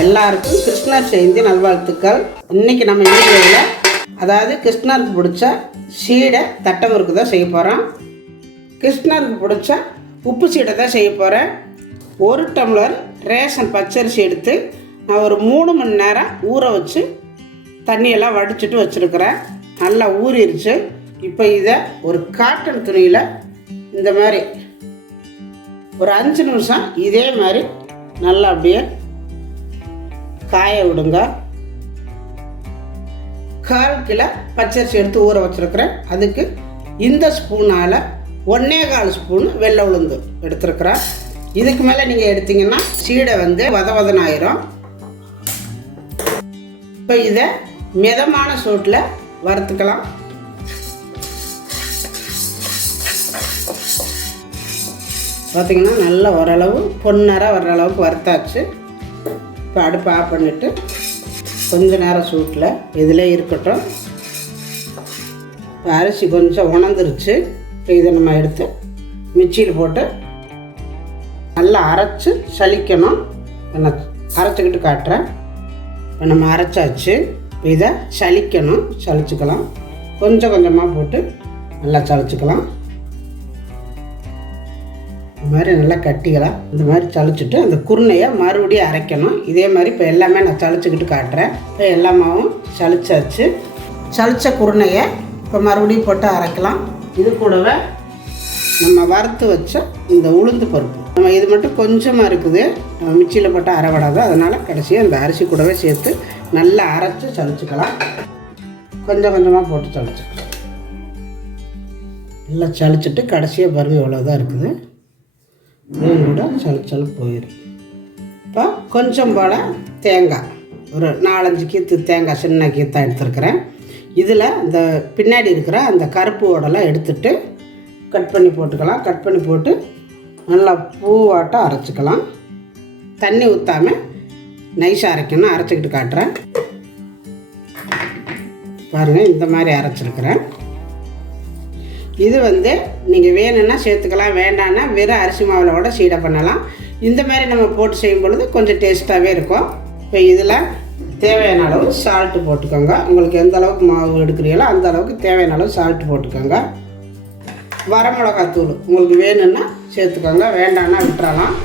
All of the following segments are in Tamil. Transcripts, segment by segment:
எல்லாருக்கும் கிருஷ்ணர் ஜெயந்தி நல்வாழ்த்துக்கள். இன்றைக்கி நம்ம வீடியோவில் அதாவது கிருஷ்ணருக்கு பிடிச்ச சீடை தட்டை முறுக்கு தான் செய்ய போகிறோம். கிருஷ்ணருக்கு பிடிச்ச உப்பு சீடை தான் செய்ய போகிறேன். 1 டம்ளர் ரேஷன் பச்சரிசி எடுத்து நான் ஒரு 3 மணி நேரம் ஊற வச்சு தண்ணியெல்லாம் வடிச்சிட்டு வச்சுருக்கிறேன். நல்லா ஊறிடுச்சு. இப்போ இதை ஒரு காட்டன் துணியில் இந்த மாதிரி ஒரு 5 நிமிஷம் இதே மாதிரி நல்லா அப்படியே காய விடுங்க. 1/4 கிலோ பச்சரிசி எடுத்து ஊற வச்சுருக்கிறேன். அதுக்கு இந்த ஸ்பூனால் 1/4 ஸ்பூன் வெள்ளை உளுந்து எடுத்துருக்குறேன். இதுக்கு மேலே நீங்கள் எடுத்தீங்கன்னா சீடை வந்து வதவதன் ஆயிரும். இப்போ இதை மிதமான சூட்டில் வறுத்துக்கலாம். பார்த்திங்கன்னா நல்லா ஓரளவு பொன்னராக வர்ற அளவுக்கு வறுத்தாச்சு. இப்போ அடுப்பு ஆஃப் பண்ணிவிட்டு கொஞ்ச நேரம் சூட்டில் இதில் இருக்கட்டும். இப்போ அரிசி கொஞ்சம் உணர்ந்துருச்சு. இப்போ இதை நம்ம எடுத்து மிக்சியில் போட்டு நல்லா அரைச்சி சலிக்கணும். நான் அரைச்சிக்கிட்டு காட்டுறேன். இப்போ நம்ம அரைச்சாச்சு. இப்போ இதை சலிக்கணும். சலிச்சுக்கலாம். கொஞ்சம் கொஞ்சமாக போட்டு நல்லா சலிச்சுக்கலாம். இந்த மாதிரி நல்லா கட்டிக்கலாம். இந்த மாதிரி சளிச்சிட்டு அந்த குருணையை மறுபடியும் அரைக்கணும். இதே மாதிரி இப்போ எல்லாமே நான் சளிச்சுக்கிட்டு காட்டுறேன். இப்போ எல்லாமாவும் சளிச்சாச்சு. சளிச்ச குருணையை இப்போ மறுபடியும் போட்டு அரைக்கலாம். இது கூடவே நம்ம வறுத்து வச்ச இந்த உளுந்து பருப்பு, நம்ம இது மட்டும் கொஞ்சமாக இருக்குது, நம்ம மிக்சியில் போட்டு அரைவிடாது. அதனால் கடைசியாக அந்த அரிசி கூடவே சேர்த்து நல்லா அரைச்சி சளிச்சுக்கலாம். கொஞ்சம் கொஞ்சமாக போட்டு சளிச்சுக்கலாம். நல்லா சளிச்சிட்டு கடைசியாக பாருங்கள் இவ்வளோதான் இருக்குது. இதுவும் கூட சளிச்சல் போயிடும். இப்போ கொஞ்சம் போல் தேங்காய், ஒரு 4-5 கீத்து தேங்காய் சின்ன கீத்தாக எடுத்துருக்கிறேன். இதில் இந்த பின்னாடி இருக்கிற அந்த கருப்பு ஓடெல்லாம் எடுத்துட்டு கட் பண்ணி போட்டுக்கலாம். கட் பண்ணி போட்டு நல்லா பூவாட்டம் அரைச்சிக்கலாம். தண்ணி ஊற்றாமல் நைஸாக அரைக்கணும். அரைச்சிக்கிட்டு காட்டுறேன். பாருங்கள், இந்த மாதிரி அரைச்சிருக்கிறேன். இது வந்து நீங்கள் வேணும்னா சேர்த்துக்கலாம், வேண்டான்னா வெறும் அரிசி மாவில் கூட சீடை பண்ணலாம். இந்த மாதிரி நம்ம போட்டு செய்யும் பொழுது கொஞ்சம் டேஸ்ட்டாகவே இருக்கும். இப்போ இதில் தேவையான அளவு சால்ட்டு போட்டுக்கோங்க. உங்களுக்கு எந்த அளவுக்கு மாவு எடுக்கிறீங்களோ அந்த அளவுக்கு தேவையான அளவு சால்ட்டு போட்டுக்கோங்க. வரமிளகாத்தூள் உங்களுக்கு வேணும்னா சேர்த்துக்கோங்க, வேண்டான்னா விட்டுறலாம்.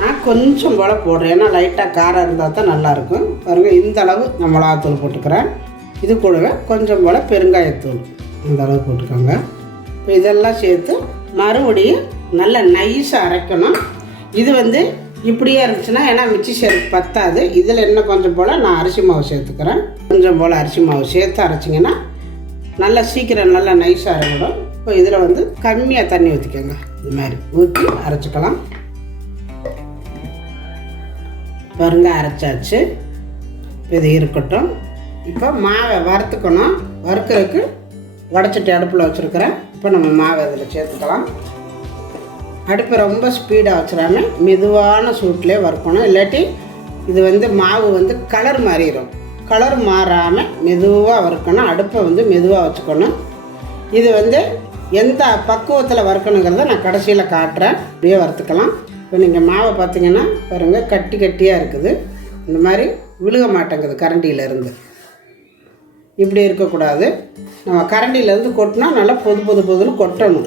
நான் கொஞ்சம் போல் போடுறேன், ஏன்னா லைட்டாக காரம் இருந்தால் தான் நல்லாயிருக்கும். பாருங்கள், இந்த அளவு நான் மிளகாத்தூள் போட்டுக்கிறேன். இது கூடவே கொஞ்சம் போல் பெருங்காயத்தூள் இந்த அளவு போட்டுக்கோங்க. இப்போ இதெல்லாம் சேர்த்து மறுபடியும் நல்லா நைஸாக அரைக்கணும். இது வந்து இப்படியே இருந்துச்சுன்னா ஏன்னா மிக்சி சேர்த்து பத்தாது. இதில் இன்னும் கொஞ்சம் போல் நான் அரிசி மாவு சேர்த்துக்கிறேன். கொஞ்சம் போல் அரிசி மாவு சேர்த்து அரைச்சிங்கன்னா நல்லா சீக்கிரம் நல்லா நைஸாக அரைக்கணும். இப்போ இதில் வந்து கம்மியாக தண்ணி ஊற்றிக்கோங்க. இது மாதிரி ஊற்றி அரைச்சிக்கலாம். பாருங்க, அரைச்சாச்சு. இது இருக்கட்டும். இப்போ மாவை வறுத்துக்கணும். வறுக்கிறதுக்கு வடைச்சட்டி அடுப்பில் வச்சுருக்கிறேன். இப்போ நம்ம மாவை இதில் சேர்த்துக்கலாம். அடுப்பை ரொம்ப ஸ்பீடாக வச்சிடாமல் மெதுவான சூட்லேயே வறுக்கணும். இல்லாட்டி இது வந்து மாவு வந்து கலர் மாறிடும். கலர் மாறாமல் மெதுவாக வறுக்கணும். அடுப்பை வந்து மெதுவாக வச்சுக்கணும். இது வந்து எந்த பக்குவத்தில் வறுக்கணுங்கிறத நான் கடைசியில் காட்டுறேன். அப்படியே வறுத்துக்கலாம். இப்போ நீங்கள் மாவை பார்த்தீங்கன்னா பாருங்கள், கட்டி கட்டியாக இருக்குது. இந்த மாதிரி விழுக மாட்டேங்குது கரண்டியிலேருந்து. இப்படி இருக்கக்கூடாது. நம்ம கரண்டியிலேருந்து கொட்டினா நல்லா பொதுன்னு கொட்டணும்.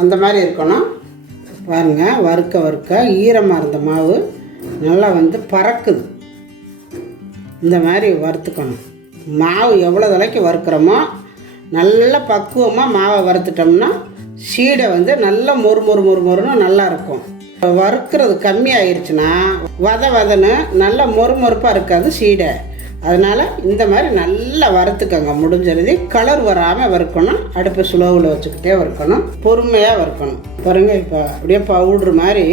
அந்த மாதிரி இருக்கணும். பாருங்கள், வறுக்க ஈரமாக இருந்த மாவு நல்லா வந்து பறக்குது. இந்த மாதிரி வறுத்துக்கணும். மாவு எவ்வளோ விலைக்கு வறுக்கிறோமோ நல்ல பக்குவமாக மாவை வறுத்துட்டோம்னா சீடை வந்து நல்லா மொறுன்னு நல்லாயிருக்கும். வறுக்கிறது கம்மியாகிடுச்சுன்னா வதன்னு நல்லா மொறுப்பாக இருக்காது சீடை. அதனால் இந்த மாதிரி நல்லா வறுத்துக்கோங்க. முடிஞ்சது கலர் வராமல் வறுக்கணும். அடுப்பை ஸ்லோவில் வச்சுக்கிட்டே வறுக்கணும். பொறுமையாக வறுக்கணும். பாருங்கள், இப்போ அப்படியே பவுட்ரு மாதிரி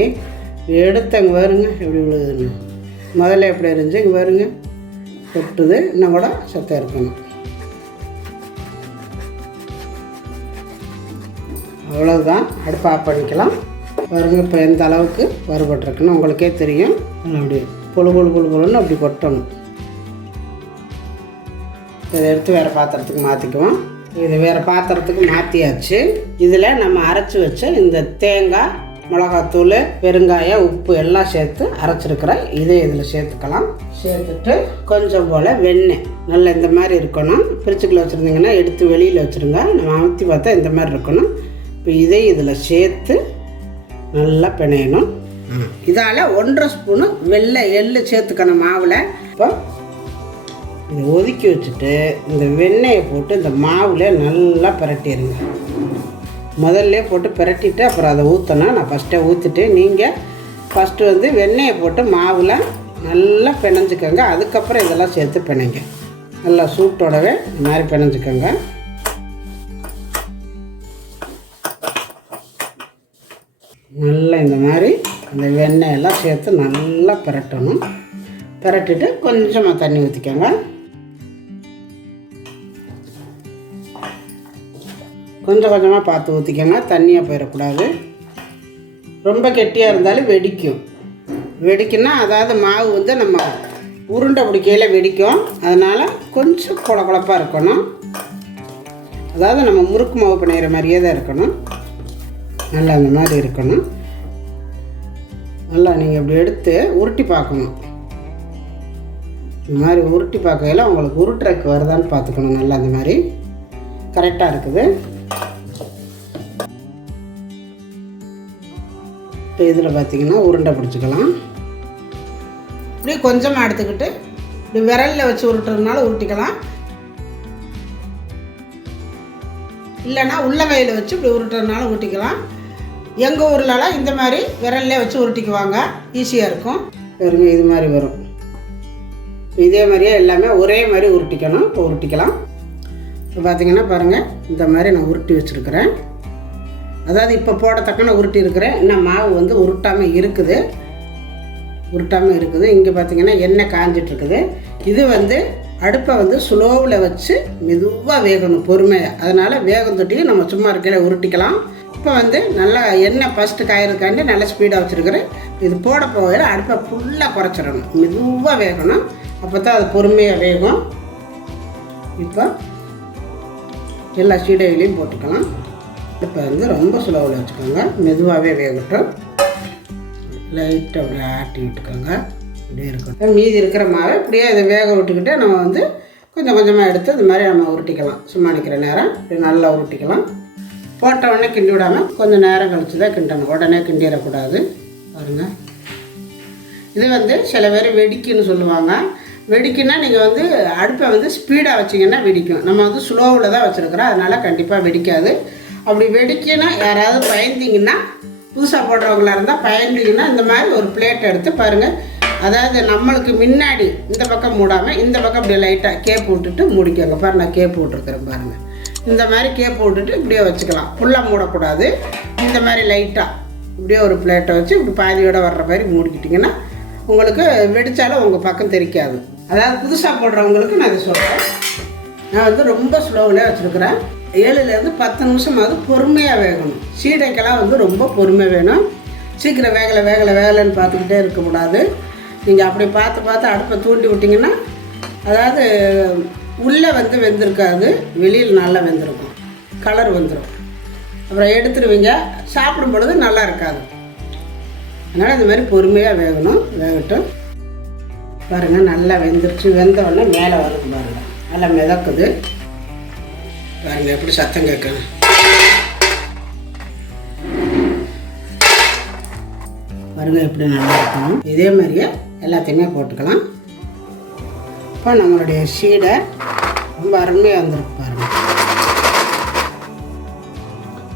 எடுத்தங்க வருங்க எப்படி விழுதுன்னு. முதல்ல எப்படி இருந்துச்சு, இங்கே வருங்க கொட்டுது. இன்னும் கூட சத்தம் இருக்கணும். அவ்வளோதான். அடுப்பை ஆஃப் பண்ணிக்கலாம். பாருங்கள், இப்போ எந்த அளவுக்கு வறுபட்டுருக்குன்னு உங்களுக்கே தெரியும். அப்படி பொழுன்னு அப்படி கொட்டணும். இதை எடுத்து வேறு பாத்திரத்துக்கு மாற்றிக்குவோம். இது வேறு பாத்திரத்துக்கு மாற்றியாச்சு. இதில் நம்ம அரைச்சி வச்ச இந்த தேங்காய் மிளகாத்தூள், பெருங்காயம், உப்பு எல்லாம் சேர்த்து அரைச்சிருக்கிறேன். இதே இதில் சேர்த்துக்கலாம். சேர்த்துட்டு கொஞ்சம் போல் வெண்ணெய் நல்லா இந்த மாதிரி இருக்கணும். பிரிச்சுக்குள்ள வச்சுருந்தீங்கன்னா எடுத்து வெளியில் வச்சுருங்க. நம்ம அமுத்தி பார்த்தா இந்த மாதிரி இருக்கணும். இப்போ இதே இதில் சேர்த்து நல்லா பிணையணும். இதால் 1.5 ஸ்பூனு வெள்ளை எள்ளு சேர்த்துக்கணும் மாவில். இப்போ இதை ஒதுக்கி வச்சுட்டு இந்த வெண்ணெயை போட்டு இந்த மாவில் நல்லா பிரட்டிடுங்க. முதல்ல போட்டு பிரட்டிட்டு அப்புறம் அதை ஊற்றணும். நான் ஃபஸ்ட்டே ஊற்றிட்டு நீங்கள் ஃபஸ்ட்டு வந்து வெண்ணெயை போட்டு மாவில் நல்லா பிணைஞ்சிக்கோங்க. அதுக்கப்புறம் இதெல்லாம் சேர்த்து பிணைங்க. நல்லா சூட்டோடவே இந்த மாதிரி பிணைஞ்சிக்கோங்க. நல்லா இந்த மாதிரி இந்த வெண்ணெயெல்லாம் சேர்த்து நல்லா பிரட்டணும். பிரட்டிட்டு கொஞ்சமாக தண்ணி ஊற்றிக்கோங்க. கொஞ்சம் கொஞ்சமாக பார்த்து ஊற்றிக்கோங்க. தண்ணியாக போயிடக்கூடாது. ரொம்ப கெட்டியாக இருந்தாலும் வெடிக்கும். வெடிக்குன்னா அதாவது மாவு வந்து நம்ம உருண்டை பிடிக்கையில் வெடிக்கும். அதனால் கொஞ்சம் குழப்பாக இருக்கணும். அதாவது நம்ம முறுக்கு மாவு பிணையிற மாதிரியே தான் இருக்கணும். நல்லா அந்த மாதிரி இருக்கணும். நல்லா நீங்கள் இப்படி எடுத்து உருட்டி பார்க்கணும். இந்த மாதிரி உருட்டி பார்க்கையில் உங்களுக்கு உருட்டுறக்கு வருதான்னு பார்த்துக்கணும். நல்லா அந்த மாதிரி கரெக்டாக இருக்குது. இப்போ இதில் பார்த்திங்கன்னா உருண்டை பிடிச்சிக்கலாம். இப்படி கொஞ்சமாக எடுத்துக்கிட்டு இப்படி விரலில் வச்சு உருட்டுறதுனால உருட்டிக்கலாம். இல்லைன்னா உள்ளங்கையில் வச்சு இப்படி உருட்டுறதுனால உருட்டிக்கலாம். எங்கள் ஊர்லலாம் இந்த மாதிரி விரல்லே வச்சு உருட்டிக்குவாங்க. ஈஸியாக இருக்கும். பாருங்க இது மாதிரி வரும். இதே மாதிரியே எல்லாமே ஒரே மாதிரி உருட்டிக்கணும். இப்போ உருட்டிக்கலாம். இப்போ பார்த்திங்கன்னா பாருங்கள் இந்த மாதிரி நான் உருட்டி வச்சுருக்கிறேன். அதாவது இப்போ போடத்தக்கன உருட்டி இருக்கிறேன். இன்னும் மாவு வந்து உருட்டாமல் இருக்குது. இங்கே பார்த்திங்கன்னா எண்ணெய் காஞ்சிட்ருக்குது. இது வந்து அடுப்பை வந்து ஸ்லோவில் வச்சு மெதுவாக வேகணும், பொறுமையாக. அதனால் வேகம் தொட்டியும் நம்ம சும்மா இருக்கையில் உருட்டிக்கலாம். இப்போ வந்து நல்லா எண்ணெய் ஃபஸ்ட்டு காயறதுக்காண்டி நல்லா ஸ்பீடாக வச்சுருக்கிறேன். இது போட போகையில் அடுப்பை ஃபுல்லாக குறைச்சிடணும். மெதுவாக வேகணும். அப்போ தான் அது பொறுமையாக வேகும். இப்போ எல்லா சீடைகளையும் போட்டுக்கலாம். இப்போ வந்து ரொம்ப ஸ்லோவில் வச்சுக்கோங்க. மெதுவாகவே வேகட்டும். லைட்டாக அப்படியே ஆட்டி விட்டுக்கோங்க. இப்படியே இருக்கட்டும். மீதி இருக்கிற மாவை இப்படியே இதை வேக விட்டுக்கிட்டு நம்ம வந்து கொஞ்சம் கொஞ்சமாக எடுத்து இந்த மாதிரி நம்ம உருட்டிக்கலாம். சும்மா நிற்கிற நேரம் இப்படி நல்லா உருட்டிக்கலாம். போட்ட உடனே கிண்டி விடாமல் கொஞ்சம் நேரம் கழித்து தான் கிண்டணும். உடனே கிண்டிடக்கூடாது. பாருங்கள், இது வந்து சில பேர் வெடிக்குன்னு சொல்லுவாங்க. வெடிக்குன்னா நீங்கள் வந்து அடுப்பை வந்து ஸ்பீடாக வச்சிங்கன்னா வெடிக்கும். நம்ம வந்து ஸ்லோவில் தான் வச்சுருக்குறோம். அதனால் கண்டிப்பாக வெடிக்காது. அப்படி வெடிக்குன்னா யாராவது பயந்தீங்கன்னா, புதுசாக போடுறவங்களா இருந்தால் பயந்தீங்கன்னா இந்த மாதிரி ஒரு பிளேட் எடுத்து பாருங்கள். அதாவது நம்மளுக்கு முன்னாடி இந்த பக்கம் மூடாமல் இந்த பக்கம் இப்படியே லைட்டாக கேப் விட்டுட்டு மூடிக்கோங்க. பாருங்கள், நான் கேப் விட்டுருக்குறேன் பாருங்கள். இந்த மாதிரி கேப் விட்டுட்டு இப்படியே வச்சுக்கலாம். ஃபுல்லாக மூடக்கூடாது. இந்த மாதிரி லைட்டாக இப்படியே ஒரு பிளேட்டை வச்சு இப்படி பாதியோடு வர்ற மாதிரி மூடிக்கிட்டிங்கன்னா உங்களுக்கு வெடித்தாலும் உங்கள் பக்கம் தெரிக்காது. அதாவது புதுசாக போடுறவங்களுக்கு நான் இதை சொல்கிறேன். நான் வந்து ரொம்ப ஸ்லோவிலே வச்சுருக்கிறேன். 7லேருந்து 10 நிமிஷமாவது பொறுமையாக வேகணும். சீடைக்கெல்லாம் வந்து ரொம்ப பொறுமை வேணும். சீக்கிரம் வேகலைன்னு பார்த்துக்கிட்டே இருக்கக்கூடாது. நீங்கள் அப்படி பார்த்து அடுப்பை தூண்டி விட்டிங்கன்னா அதாவது உள்ளே வந்து வெந்திருக்காது, வெளியில் நல்லா வெந்திருக்கும், கலர் வந்துடும். அப்புறம் எடுத்துடுவீங்க, சாப்பிடும் பொழுது நல்லா இருக்காது. அதனால் இந்த மாதிரி பொறுமையாக வேகணும். வேகட்டும். பாருங்கள், நல்லா வெந்துருச்சு. வெந்தவுடனே மேலே வருது பாருங்கள், நல்லா மிதக்குது பாருங்கள். எப்படி சத்தம் கேட்கணும் பாருங்கள், எப்படி நல்லா இருக்கணும். இதே மாதிரியே எல்லாத்தையுமே போட்டுக்கலாம். இப்போ நம்மளுடைய சீடை ரொம்ப அருமையாக வந்துருக்கு பாருங்கள்.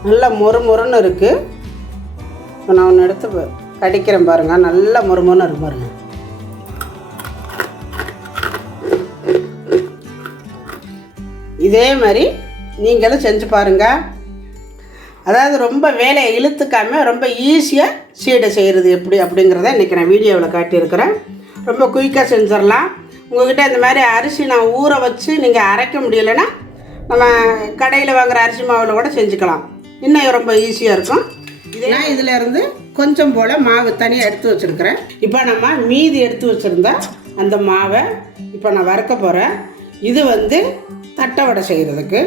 நல்லா மொறுன்னு இருக்குது. இப்போ நான் ஒன்று எடுத்து கடிக்கிறேன் பாருங்கள். நல்லா மொறுன்னு இருக்கு பாருங்கள். இதே மாதிரி நீங்களும் செஞ்சு பாருங்கள். அதாவது ரொம்ப வேலையை இழுத்துக்காமல் ரொம்ப ஈஸியாக சீடை செய்கிறது எப்படி அப்படிங்கிறத இன்றைக்கி நான் வீடியோவில் காட்டியிருக்கிறேன். ரொம்ப குயிக்காக செஞ்சிடலாம். உங்கள்கிட்ட இந்த மாதிரி அரிசி நான் ஊற வச்சு நீங்கள் அரைக்க முடியலைன்னா நம்ம கடையில் வாங்குகிற அரிசி மாவில் கூட செஞ்சுக்கலாம். இன்னும் ரொம்ப ஈஸியாக இருக்கும். இதெல்லாம் இதில் இருந்து கொஞ்சம் போல் மாவு தனியாக எடுத்து வச்சுருக்கிறேன். இப்போ நம்ம மீதி எடுத்து வச்சுருந்தா அந்த மாவை இப்போ நான் வறுக்க போகிறேன். இது வந்து தட்டை வடை செய்கிறதுக்கு.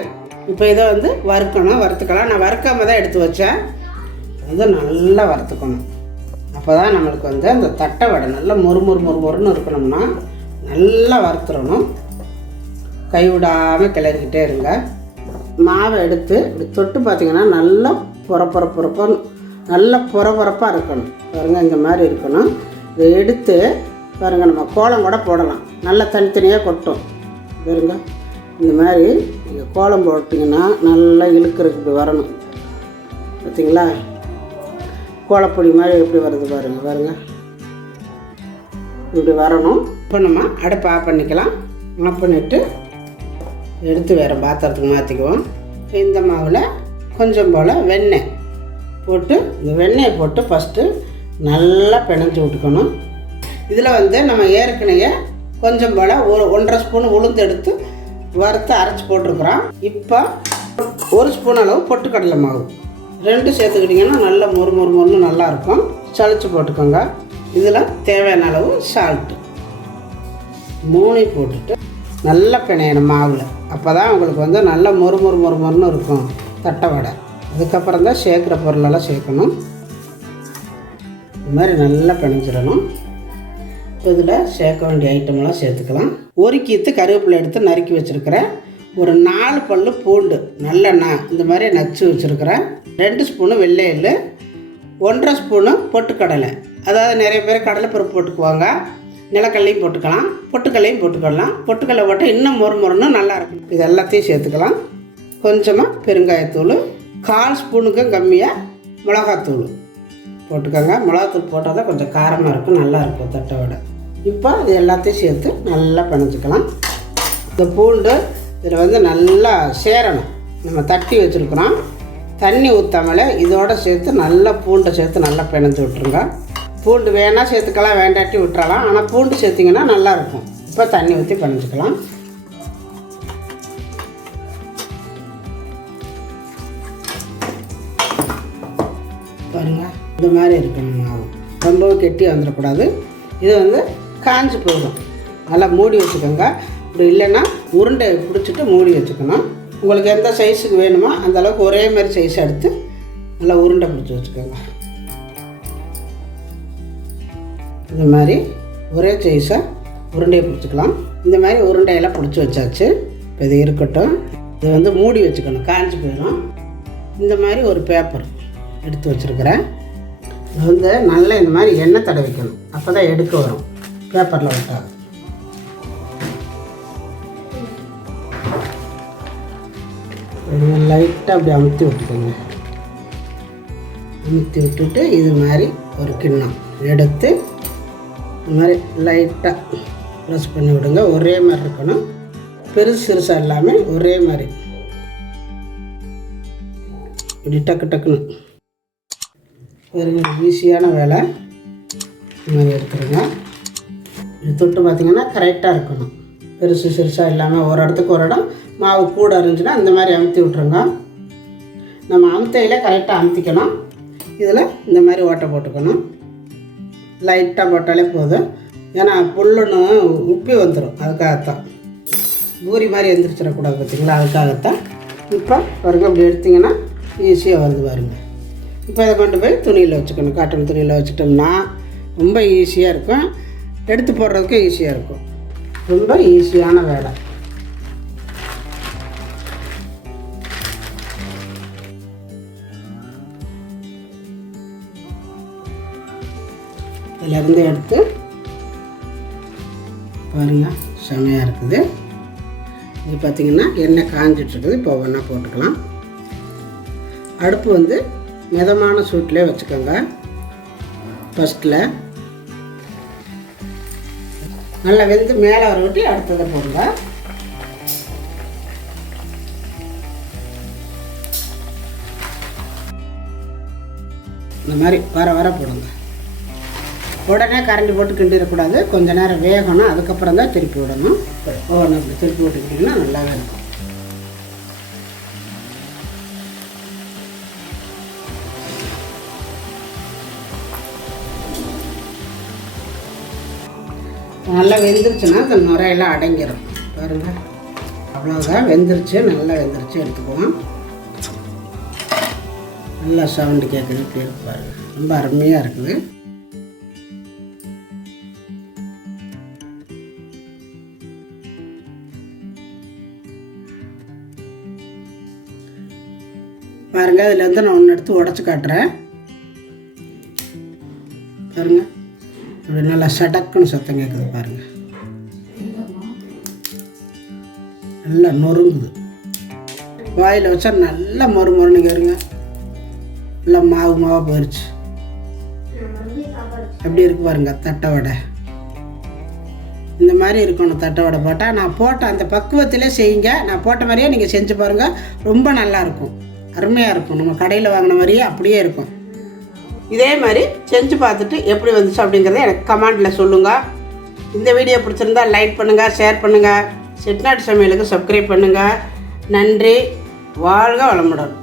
இப்போ இதை வந்து வறுத்துக்கலாம். நான் வறுக்காமல் தான் எடுத்து வச்சேன். வந்து நல்லா வறுத்துக்கணும். அப்போ தான் நம்மளுக்கு வந்து அந்த தட்டை வடை நல்லா மொறுன்னு இருக்கணும்னா நல்லா வறுத்துடணும். கைவிடாமல் கிளறிக்கிட்டே இருங்க. மாவை எடுத்து இப்படி தொட்டு பார்த்திங்கன்னா நல்லா பொறப்பாக நல்லா பொறப்பாக இருக்கணும். பாருங்கள், இந்த மாதிரி இருக்கணும். இதை எடுத்து பாருங்கள், நம்ம கோலம் கூட போடலாம். நல்லா தனித்தனியாக கொட்டும். பாருங்க, இந்த மாதிரி நீங்கள் கோலம் போட்டிங்கன்னா நல்லா இழுக்கிறதுக்கு இப்படி வரணும். பார்த்தீங்களா, கோலப்பொடி மாதிரி எப்படி வருது பாருங்கள். இப்படி வரணும். இப்போ நம்ம அடுப்பை ஆஃப் பண்ணிக்கலாம். ஆஃப் பண்ணிவிட்டு எடுத்து வேறு பாத்திரத்துக்கு மாற்றிக்குவோம். இந்த மாவில் கொஞ்சம் போல் வெண்ணெய் போட்டு, இந்த வெண்ணெயை போட்டு ஃபஸ்ட்டு நல்லா பிணைஞ்சி விட்டுக்கணும். இதில் வந்து நம்ம ஏற்கனவே கொஞ்சம் போல் ஒரு 1.5 ஸ்பூன் உளுந்து எடுத்து வறுத்து அரைச்சி போட்டிருக்குறோம். இப்போ 1 ஸ்பூன் அளவு பொட்டுக்கடலை மாவு 2 சேர்த்துக்கிட்டிங்கன்னா நல்லா மொறுன்னு நல்லாயிருக்கும். சளிச்சு போட்டுக்கோங்க. இதில் தேவையான அளவு சால்ட்டு 3 போட்டுட்டு நல்லா பிணையணும் மாவில். அப்போ தான் உங்களுக்கு வந்து நல்லா மொறுன்னு இருக்கும் தட்டை வடை. அதுக்கப்புறம் தான் சேர்க்குற பொருளெல்லாம் சேர்க்கணும். இது மாதிரி நல்லா பிணைஞ்சிடணும். இதில் சேர்க்க வேண்டிய ஐட்டமெல்லாம் சேர்த்துக்கலாம். 1 கீத்து கருவேப்பிலை எடுத்து நறுக்கி வச்சுருக்கிறேன். ஒரு 4 பல்லு பூண்டு நல்லா இந்த மாதிரி நச்சு வச்சுருக்கிறேன். 2 ஸ்பூனு வெள்ளை எள்ளு, 1.5 ஸ்பூனு பொட்டுக்கடலை. அதாவது நிறைய பேர் கடலைப்பருப்பு போட்டுக்குவாங்க, நிலக்கடலையும் போட்டுக்கலாம், பொட்டுக்கடலையும் போட்டுக்கலாம். பொட்டுக்கடலை போட்டால் இன்னும் மொறுன்னு நல்லாயிருக்கும். இது எல்லாத்தையும் சேர்த்துக்கலாம். கொஞ்சமாக பெருங்காயத்தூள், 1/4 ஸ்பூனுக்கும் கம்மியாக மிளகாத்தூள் போட்டுக்கோங்க. மிளகாத்தூள் போட்டால் தான் கொஞ்சம் காரமாக இருக்கும், நல்லாயிருக்கும் தட்டை வடை. இப்போ இது எல்லாத்தையும் சேர்த்து நல்லா பிணைஞ்சிக்கலாம். இந்த பூண்டு இதில் வந்து நல்லா சேரணும். நம்ம தட்டி வச்சுருக்குறோம், தண்ணி ஊற்றாமலே இதோடு சேர்த்து நல்லா பூண்டை சேர்த்து நல்லா பிணைஞ்சி விட்ருங்க. பூண்டு வேணால் சேர்த்துக்கலாம், வேண்டாட்டி விட்டுறலாம். ஆனால் பூண்டு சேர்த்திங்கன்னா நல்லாயிருக்கும். இப்போ தண்ணி ஊற்றி பிணைஞ்சிக்கலாம். பாருங்கள், இந்த மாதிரி இருக்கணும் மாவு. ரொம்பவும் கெட்டி வந்துடக்கூடாது. இது வந்து காஞ்சி போயிடும். நல்லா மூடி வச்சுக்கோங்க. இப்படி இல்லைன்னா உருண்டை பிடிச்சிட்டு மூடி வச்சுக்கணும். உங்களுக்கு எந்த சைஸுக்கு வேணுமோ அந்த அளவுக்கு ஒரே மாதிரி சைஸ் எடுத்து நல்லா உருண்டை பிடிச்சி வச்சுக்கோங்க. இந்த மாதிரி ஒரே சைஸாக உருண்டையை பிடிச்சிக்கலாம். இந்த மாதிரி உருண்டையெல்லாம் பிடிச்சி வச்சாச்சு. இப்போ இது இருக்கட்டும். இது வந்து மூடி வச்சுக்கணும், காஞ்சி போயிடும். இந்த மாதிரி ஒரு பேப்பர் எடுத்து வச்சுருக்கிறேன். இது வந்து நல்லா இந்த மாதிரி எண்ணெய் தடவிக்கணும். அப்போ தான் எடுக்க வரும் பேப்பரில் விட்டால். லைட்டாக அப்படி அமுத்தி விட்டுக்கோங்க. அமுத்தி விட்டுட்டு இது மாதிரி ஒரு கிண்ணம் எடுத்து இந்த மாதிரி லைட்டாக ப்ரெஸ் பண்ணி விடுங்க. ஒரே மாதிரி இருக்கணும், பெருசாக இல்லாமல் ஒரே மாதிரி. இப்படி டக்குன்னு ஒரு ஈஸியான வேலை. இந்த மாதிரி எடுத்துருங்க. இது தொட்டு பார்த்திங்கன்னா கரெக்டாக இருக்கணும், சிறுசாக இல்லாமல். ஒரு இடத்துக்கு ஒரு இடம் மாவு கூட இருந்துச்சுன்னா இந்த மாதிரி அமுத்தி விட்ருங்க. நம்ம அமுத்தையில் கரெக்டாக அமுத்திக்கணும். இதில் இந்த மாதிரி ஓட்டை போட்டுக்கணும். லைட்டாக போட்டாலே போதும். ஏன்னா புல்லுன்னு உப்பி வந்துடும், அதுக்காகத்தான். பூரி மாதிரி எந்திரிச்சிடக்கூடாது, பார்த்திங்களா, அதுக்காகத்தான். இப்போ பாருங்க, அப்படி எடுத்திங்கன்னா ஈஸியாக வருது பாருங்கள். இப்போ அதை கொண்டு போய் துணியில் வச்சுக்கணும். காட்டன் துணியில் வச்சுட்டோம்னா ரொம்ப ஈஸியாக இருக்கும். எடுத்து போடுறதுக்கு ஈஸியாக இருக்கும். ரொம்ப ஈஸியான வேலை. இதிலேருந்து எடுத்து பாருங்கள், செமையாக இருக்குது. இது பார்த்திங்கன்னா எண்ணெய் காஞ்சிட்ருக்குது. இப்போ ஒவ்வொன்றா போட்டுக்கலாம். அடுப்பு வந்து மிதமான சூட்டிலே வச்சுக்கோங்க. ஃபஸ்ட்டில் நல்லா வெந்து மேலே வர விட்டு அடுத்ததை போடுங்க. இந்த மாதிரி வர போடுங்க. உடனே கரண்டி போட்டு கிண்டிடக்கூடாது. கொஞ்சம் நேரம் வேகணும், அதுக்கப்புறம் தான் திருப்பி விடணும். ஒவ்வொன்று அப்படி திருப்பி விட்டுக்கிட்டிங்கன்னா நல்லாவே இருக்கும். நல்லா வெந்துருச்சுன்னா அந்த நுரையெல்லாம் அடங்கிடும். பாருங்கள், அவ்வளோதான். வெந்துருச்சு, நல்லா வெந்துருச்சு. எடுத்துக்குவோம். நல்லா சவுண்டு கேட்குது. இப்படி இருக்கு பாருங்க, ரொம்ப அருமையாக இருக்குது. பாருங்கள், அதில் நான் ஒன்று எடுத்து உடச்சி காட்டுறேன். பாருங்கள், அப்படி நல்லா சடக்குன்னு சத்தம் கேட்குது பாருங்கள். நல்லா நொறுங்குது. வாயில் வச்சா நல்லா மொறுன்னு கேருங்க. நல்லா மாவாக போயிடுச்சு. அப்படி இருக்கு பாருங்க தட்டை வடை. இந்த மாதிரி இருக்கணும் தட்டை வடை போட்டால். நான் போட்ட அந்த பக்குவத்திலே செய்யுங்க. நான் போட்ட மாதிரியே நீங்கள் செஞ்சு பாருங்கள். ரொம்ப நல்லாயிருக்கும், அருமையாக இருக்கும். நம்ம கடையில் வாங்கின மாதிரியே அப்படியே இருக்கும். இதே மாதிரி செஞ்சு பார்த்துட்டு எப்படி வந்துச்சு அப்படிங்கிறத எனக்கு கமெண்டில் சொல்லுங்கள். இந்த வீடியோ பிடிச்சிருந்தா லைக் பண்ணுங்கள், ஷேர் பண்ணுங்கள். செட்டிநாடு சமையலுக்கு சப்ஸ்கிரைப் பண்ணுங்கள். நன்றி. வாழ்க வளமுடன்.